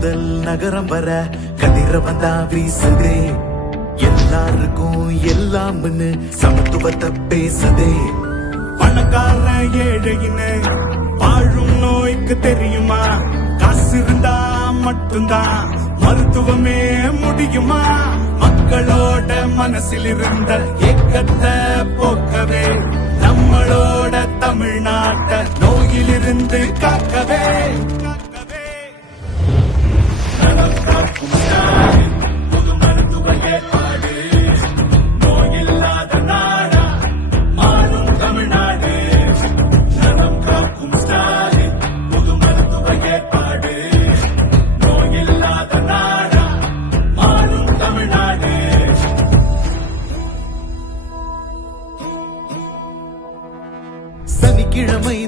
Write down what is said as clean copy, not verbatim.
முதல் நகரம் வர கதிரவன் தான் வீசுதே. எல்லாருக்கும் எல்லாம்னு சமத்துவத்தை பேசுதே. பணக்கார ஏழைன்னு வாழும் நோய்க்கு தெரியுமா? காசு இருந்தா மட்டும்தான் மருத்துவமே முடியுமா? மக்களோட மனசில் இருந்த ஏக்கத்தை போக்கவே, நம்மளோட தமிழ்நாட்டை நோயிலிருந்து காக்கவே. நலம் காக்கும் ஸ்டாலின் புது மருத்துவ ஏற்பாடு. நோயில்லாத நாடா மாறும் தமிழ்நாடு. நலம் காக்கும் ஸ்டாலின் புது மருத்துவ ஏற்பாடு. நோயில்லாத நாடா மாறும் தமிழ்நாடு. சனிக்கிழமை